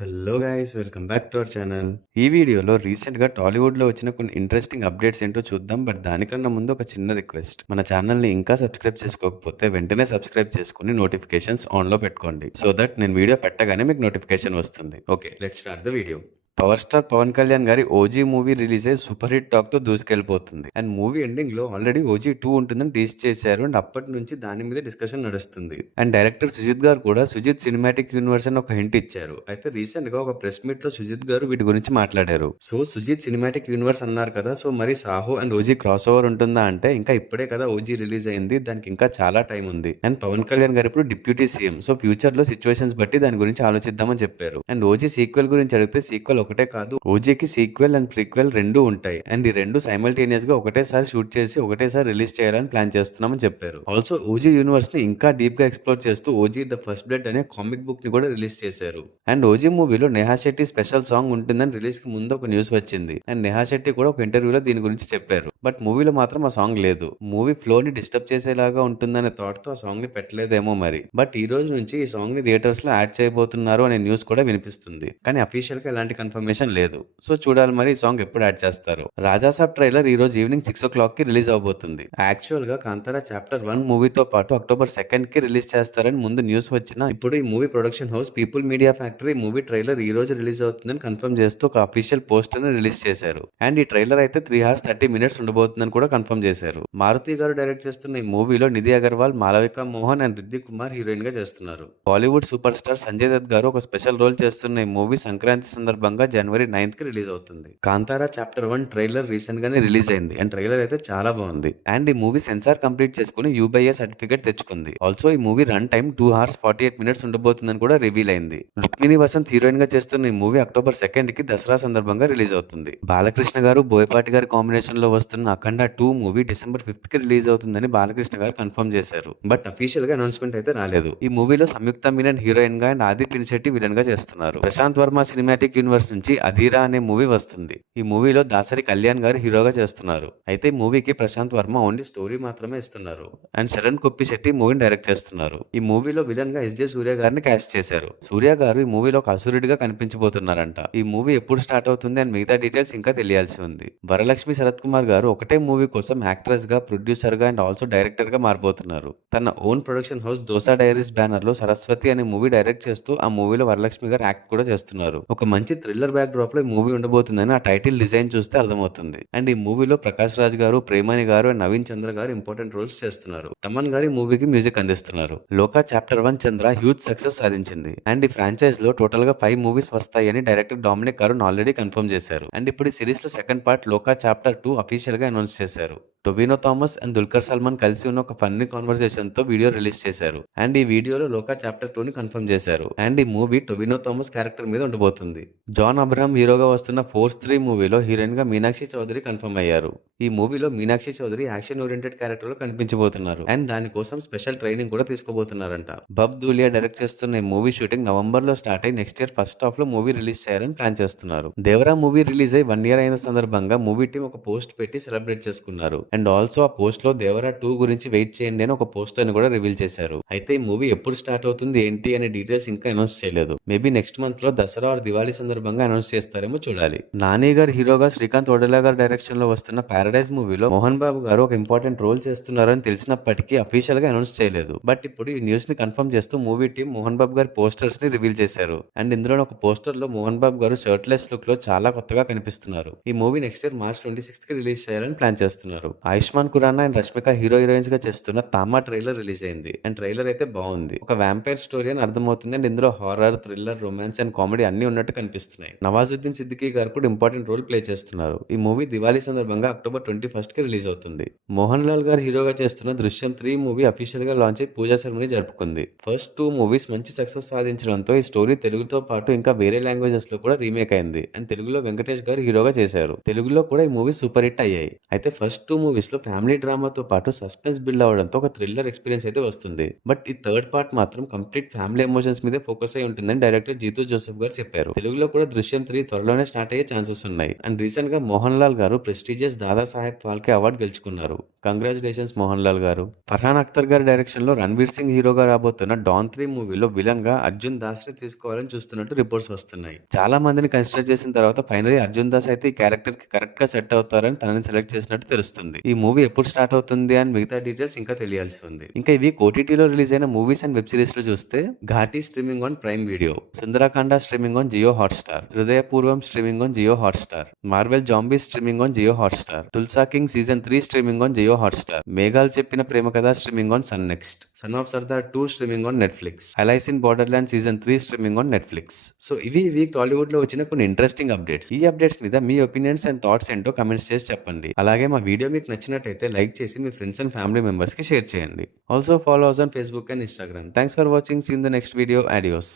Hello guys, welcome back to our channel. ఈ వీడియోలో రీసెంట్గా టాలీవుడ్లో వచ్చిన కొన్ని ఇంట్రెస్టింగ్ అప్డేట్స్ ఏంటో చూద్దాం. బట్ దానికన్నా ముందు ఒక చిన్న రిక్వెస్ట్: మన ఛానల్ని ఇంకా సబ్స్క్రైబ్ చేసుకోకపోతే వెంటనే సబ్స్క్రైబ్ చేసుకుని నోటిఫికేషన్స్ ఆన్లో పెట్టుకోండి, సో దట్ నేను వీడియో పెట్టగానే మీకు నోటిఫికేషన్ వస్తుంది. Okay, let's start the video. Power star Pawan Kalyan గారి ఓజీ మూవీ రిలీజ్ అయ్యి సూపర్ హిట్ టాక్ తో దూసుకెళ్లిపోతుంది. అండ్ మూవీ ఎండింగ్ లో ఆల్రెడీ ఓజీ 2 ఉంటుందని టీజ్ చేశారు. అండ్ అప్పటి నుంచి దాని మీద డిస్కషన్ నడుస్తుంది. అండ్ డైరెక్టర్ సుజిత్ గారు కూడా సుజిత్ సినిమాటిక్ యూనివర్స్ అని ఒక హింట్ ఇచ్చారు. అయితే రీసెంట్ గా ఒక ప్రెస్ మీట్ లో సుజిత్ గారు వీటి గురించి మాట్లాడారు. సో సుజిత్ సినిమాటిక్ యూనివర్స్ అన్నారు కదా, సో మరి Saaho and OG cross over ఉంటుందా అంటే ఇంకా ఇప్పుడే కదా ఓజీ రిలీజ్ అయింది, దానికి ఇంకా చాలా టైం ఉంది. అండ్ పవన్ కళ్యాణ్ గారు ఇప్పుడు డిప్యూటీ సీఎం, సో ఫ్యూచర్ లో సిచ్యువేషన్స్ బట్టి దాని గురించి ఆలోచిద్దామని చెప్పారు. అండ్ ఓజీ సీక్వెల్ గురించి అడిగితే సీక్వెల్ ఒకటే కాదు, ఓజీకి సీక్వెల్ అండ్ ప్రీక్వెల్ రెండు ఉంటాయి. అండ్ ఈ రెండు సైమల్టేనియస్ గా ఒకటేసారి షూట్ చేసి ఒకటేసారి రిలీజ్ చేయాలని ప్లాన్ చేస్తున్నామని చెప్పారు. ఆల్సో ఓజీ యూనివర్స్ ని ఇంకా డీప్ గా ఎక్స్ప్లోర్ చేస్తూ ఓజీ ద ఫస్ట్ బ్లడ్ అనే కామిక్ బుక్ ని కూడా రిలీజ్ చేశారు. అండ్ ఓజీ మూవీలో నేహా శెట్టి స్పెషల్ సాంగ్ ఉంటుందని రిలీజ్ కి ముందు ఒక న్యూస్ వచ్చింది. అండ్ నేహా శెట్టి కూడా ఒక ఇంటర్వ్యూలో దీని గురించి చెప్పారు. బట్ మూవీలో మాత్రం ఆ సాంగ్ లేదు. మూవీ ఫ్లో ని డిస్టర్బ్ చేసేలాగా ఉంటుందనే థాట్ తో ఆ సాంగ్ ని పెట్టలేదేమో మరి. బట్ ఈ రోజు నుంచి ఈ సాంగ్ ని థియేటర్స్ లో యాడ్ చేయబోతున్నారు అనే న్యూస్ కూడా వినిపిస్తుంది. కానీ అఫీషియల్ గా ఎలాంటి కన్ఫర్మేషన్ లేదు. సో చూడాలి మరి ఈ సాంగ్ ఎప్పుడు యాడ్ చేస్తారు. రాజాసాబ్ ట్రైలర్ ఈ రోజు ఈవినింగ్ 6 o'clock కి రిలీజ్ అవబోతుంది. యాక్చువల్ గా కాంతారా చాప్టర్ 1 మూవీతో పాటు అక్టోబర్ 2 కి రిలీజ్ చేస్తారని ముందు న్యూస్ వచ్చినా ఇప్పుడు ఈ movie production house people media factory movie trailer ఈ రోజు రిలీజ్ అవుతుందని కన్ఫర్మ్ చేస్తూ ఒక అఫీషియల్ పోస్టర్ ని రిలీజ్ చేశారు. అండ్ ఈ ట్రైలర్ అయితే 3 hours 30 minutes ఉండబోతుందని కూడా కన్ఫర్మ్ చేశారు. మారుతి గారు డైరెక్ట్ చేస్తున్న ఈ మూవీలో నిధి అగర్వాల్, మాలవిక మోహన్ అండ్ రిద్దిక్ కుమార్ హీరోయిన్ గా చేస్తున్నారు. బాలీవుడ్ సూపర్ స్టార్ సంజయ్ దత్ గారు ఒక స్పెషల్ రోల్ చేస్తున్న ఈ మూవీ సంక్రాంతి సందర్భంగా January 9th కి రిలీజ్ అవుతుంది. కాంతారా చాప్టర్ 1 ట్రైలర్ రీసెంట్ గానే రిలీజ్ అయింది. అండ్ ట్రైలర్ అయితే చాలా బాగుంది. అండ్ ఈ మూవీ సెన్సార్ కంప్లీట్ చేసుకుని UBA సర్టిఫికేట్ తెచ్చుకుంది. ఆల్సో ఈ movie run time 2 hours 48 minutes ఉండబోతుందని కూడా రివీల్ అయింది. రుక్మిణి వసంత్ హీరోయిన్ గా చేస్తున్న ఈ మూవీ అక్టోబర్ 2 కి దసరా సందర్భంగా రిలీజ్ అవుతుంది. బాలకృష్ణ గారు, బోయపాటి గారి కాంబినేషన్ లో వస్తున్న అఖండ 2 మూవీ December 5th కి రిలీజ్ అవుతుందని బాలకృష్ణ గారు కన్ఫర్మ్ చేశారు. బట్ అఫీషియల్ గా అనౌన్స్మెంట్ అయితే రాలేదు. ఈ మూవీలో సంయుక్త మీనన్ హీరోయిన్ గా అండ్ ఆది పినిశెట్టి విలన్ గా చేస్తున్నారు. ప్రశాంత్ వర్మ సినిమాటిక్ యూనివర్స్ నుంచి అధీరా అనే మూవీ వస్తుంది. ఈ మూవీలో దాసరి కళ్యాణ్ గారు హీరోగా చేస్తున్నారు. అయితే ఈ మూవీకి ప్రశాంత్ వర్మ ఓన్లీ స్టోరీ మాత్రమే ఇస్తున్నారు. అండ్ శరణ్ కొప్పిశెట్టి మూవీని డైరెక్ట్ చేస్తున్నారు. ఈ మూవీలో విలన్ గా SJ సూర్య గారిని కాస్ట్ చేశారు. సూర్య గారు ఈ మూవీలో ఒక అసురుడిగా కనిపించబోతున్నారంట. ఈ మూవీ ఎప్పుడు స్టార్ట్ అవుతుంది అండ్ మిగతా డీటెయిల్స్ ఇంకా తెలియాల్సి ఉంది. వరలక్ష్మి శరత్ కుమార్ గారు ఒకటే మూవీ కోసం యాక్ట్రెస్ గా, ప్రొడ్యూసర్ గా అండ్ ఆల్సో డైరెక్టర్ గా మారబోతున్నారు. తన own production house dosa diaries banner లో సరస్వతి అనే మూవీ డైరెక్ట్ చేస్తూ ఆ మూవీలో వరలక్ష్మి గారు యాక్ట్ కూడా చేస్తున్నారు. ఒక మంచి థ్రిల్లర్ బ్యాక్ డ్రాప్ లో ఈ మూవీ ఉండబోతుందని ఆ టైటిల్ డిజైన్ చూస్తే అర్థమవుతుంది. అండ్ ఈ మూవీలో ప్రకాష్ రాజ్ గారు, ప్రేమణి గారు అండ్ నవీన్ చంద్ర గారు ఇంపార్టెంట్ రోల్స్ చేస్తున్నారు. తమన్ గారి మూవీకి మ్యూజిక్ అందిస్తున్నారు. Lokah chapter 1 Chandra huge success సాధించింది. అండ్ ఈ ఫ్రాంచైజ్ లో టోటల్ గా 5 మూవీస్ వస్తాయని director Dominic Arun already confirm చేశారు. అండ్ ఇప్పుడు ఈ సిరీస్ లో second part Lokah chapter 2 official గా అనౌన్స్ చేశారు. టొవినో థామస్ అండ్ దుల్కర్ సల్మాన్ కలిసి ఉన్న ఒక ఫన్నీ కాన్వర్సేషన్ తో వీడియో రిలీజ్ చేశారు. అండ్ ఈ వీడియోలో లోకా చాప్టర్ 2 ని కన్ఫర్మ్ చేశారు. అండ్ ఈ మూవీ టొవినో థామస్ క్యారెక్టర్ మీద ఉండబోతుంది. జాన్ అబ్రహం హీరోగా వస్తున్న ఫోర్స్ 3 మూవీలో హీరోయిన్ గా మీనాక్షి చౌదరి కన్ఫర్మ్ అయ్యారు. ఈ మూవీలో Meenakshi Chaudhary action oriented character లో కనిపించబోతున్నారు. అండ్ దానికోసం స్పెషల్ ట్రైనింగ్ కూడా తీసుకోబోతున్నారంట. బబ్ దూలియా డైరెక్ట్ చేస్తున్న ఈ మూవీ షూటింగ్ నవంబర్ లో స్టార్ట్ అయ్యి నెక్స్ట్ ఇయర్ ఫస్ట్ హాఫ్ లో మూవీ రిలీజ్ చేయాలని ప్లాన్ చేస్తున్నారు. దేవరా మూవీ రిలీజ్ అయ్యి 1 year అయిన సందర్భంగా మూవీ టీం ఒక పోస్ట్ పెట్టి సెలబ్రేట్ చేసుకున్నారు. అండ్ ఆల్సో ఆ పోస్ట్ లో దేవరా 2 గురించి వెయిట్ చేయండి అని ఒక పోస్టర్ ని కూడా రివీల్ చేశారు. అయితే ఈ మూవీ ఎప్పుడు స్టార్ట్ అవుతుంది ఏంటి అనే డీటెయిల్స్ ఇంకా అనౌన్స్ చేయలేదు. మేబీ నెక్స్ట్ మంత్ లో దసరా ఆర్ దివాళీ సందర్భంగా అనౌన్స్ చేస్తారేమో చూడాలి. నాని గారు హీరోగా శ్రీకాంత్ వడేలా గారి డైరెక్షన్ లో వస్తున్న పారడైజ్ మూవీలో మోహన్ బాబు గారు ఒక ఇంపార్టెంట్ రోల్ చేస్తున్నారని తెలిసినప్పటికీ అఫీషియల్ గా అనౌన్స్ చేయలేదు. బట్ ఇప్పుడు ఈ న్యూస్ ని కన్ఫర్మ్ చేస్తూ మూవీ టీం మోహన్ బాబు గారి పోస్టర్స్ ని రివీల్ చేశారు. అండ్ ఇందులో ఒక పోస్టర్ లో మోహన్ బాబు గారు షర్ట్లెస్ లుక్ లో చాలా కొత్తగా కనిపిస్తున్నారు. ఈ movie next year March 26th కి రిలీజ్ చేయాలని ప్లాన్ చేస్తున్నారు. ఆయుష్మాన్ ఖురానా అండ్ రష్మిక హీరోయిన్స్ గా చేస్తున్న తామా ట్రైలర్ రిలీజ్ అయింది. అండ్ ట్రైలర్ అయితే బాగుంది. ఒక వ్యాంపైర్ స్టోరీ అని అర్థమవుతుంది. అండ్ ఇందులో horror, thriller, romance and comedy అన్ని ఉన్నట్టు కనిపిస్తున్నాయి. నవాజుద్దీన్ సిద్దికీ గారు కూడా ఇంపార్టెంట్ రోల్ ప్లే చేస్తున్నారు. ఈ మూవీ దివాళీ సందర్భంగా October 21st కి రిలీజ్ అవుతుంది. మోహన్ లాల్ గారు హీరోగా చేస్తున్న దృశ్యం 3 మూవీ అఫీషియల్ గా లాంచ్ అయి పూజా సెరమనీ జరుపుకుంది. ఫస్ట్ 2 మూవీస్ మంచి సక్సెస్ సాధించడంతో ఈ స్టోరీ తెలుగుతో పాటు ఇంకా వేరే లాంగ్వేజెస్ లో కూడా రీమేక్ అయింది. అండ్ తెలుగులో వెంకటేష్ గారు హీరోగా చేశారు. తెలుగులో కూడా ఈ మూవీ సూపర్ హిట్ అయ్యాయి. అయితే ఫస్ట్ 2 మూవీస్ లో ఫ్యామిలీ డ్రామాతో పాటు సస్పెన్స్ బిల్డ్ అవడంతో ఒక థ్రిల్లర్ ఎక్స్పీరియన్స్ అయితే వస్తుంది. బట్ ఈ థర్డ్ పార్ట్ మాత్రం కంప్లీట్ ఫ్యామిలీ ఎమోషన్స్ మీదే ఫోకస్ అయి ఉంటుందని డైరెక్టర్ జీతూ జోసెఫ్ గారు చెప్పారు. తెలుగులో కూడా దృశ్యం 3 త్వరలోనే స్టార్ట్ అయ్యే ఛాన్సెస్ ఉన్నాయి. అండ్ రీసెంట్ గా మోహన్ లాల్ గారు ప్రెస్టీజియస్ దాదాసాహెబ్ ఫాల్కే అవార్డు గెలుచుకున్నారు. కంగ్రాచులేషన్స్ మోహన్ లాల్ గారు. ఫర్హాన్ అఖ్తర్ గారి డైరెక్షన్ లో రణ్వీర్ సింగ్ హీరోగా రాబోతున్న డాన్ 3 మూవీలో విలన్ గా అర్జున్ దాస్ ని తీసుకోవాలని చూస్తున్నట్టు రిపోర్ట్స్ వస్తున్నాయి. చాలా మందిని కన్సిడర్ చేసిన తర్వాత ఫైనలీ అర్జున్ దాస్ అయితే ఈ క్యారెక్టర్ కి కరెక్ట్ గా సెట్ అవుతారని తనని సెలెక్ట్ చేసినట్టు తెలుస్తుంది. ఈ మూవీ ఎప్పుడు స్టార్ట్ అవుతుంది అని మిగతా డీటెయిల్స్ ఇంకా తెలియాల్సి ఉంది. ఇంకా ఇవి ఓటీటీలో రిలీజ్ అయిన మూవీస్ అండ్ వెబ్ సిరీస్ లో చూస్తే Ghaati streaming on Prime Video, Sundarakanda streaming on Jio Hotstar, Hrudayapoorvam streaming on Jio Hotstar, Marvel Zombie streaming on Jio Hotstar, Tulsa King season 3 streaming on Jio Hotstar, Meghalu Cheppina Prema Katha streaming on Sun Next, Son of Sardaar 2 streaming on Netflix, Alice in Borderland season 3 streaming on Netflix. So ఇవి ఈ week Tollywood లో వచ్చిన కొన్ని interesting updates. ఈ updates మీద మీ opinions and thoughts ఏంటో comments చేసి చెప్పండి. అలాగే మా వీడియో మీకు నచ్చినట్టయితే లైక్ చేసి మీ ఫ్రెండ్స్ అండ్ ఫ్యామిలీ మెంబర్స్ కి షేర్ చేయండి. Also follow us on Facebook and Instagram. Thanks for watching. See in the next video. Adios.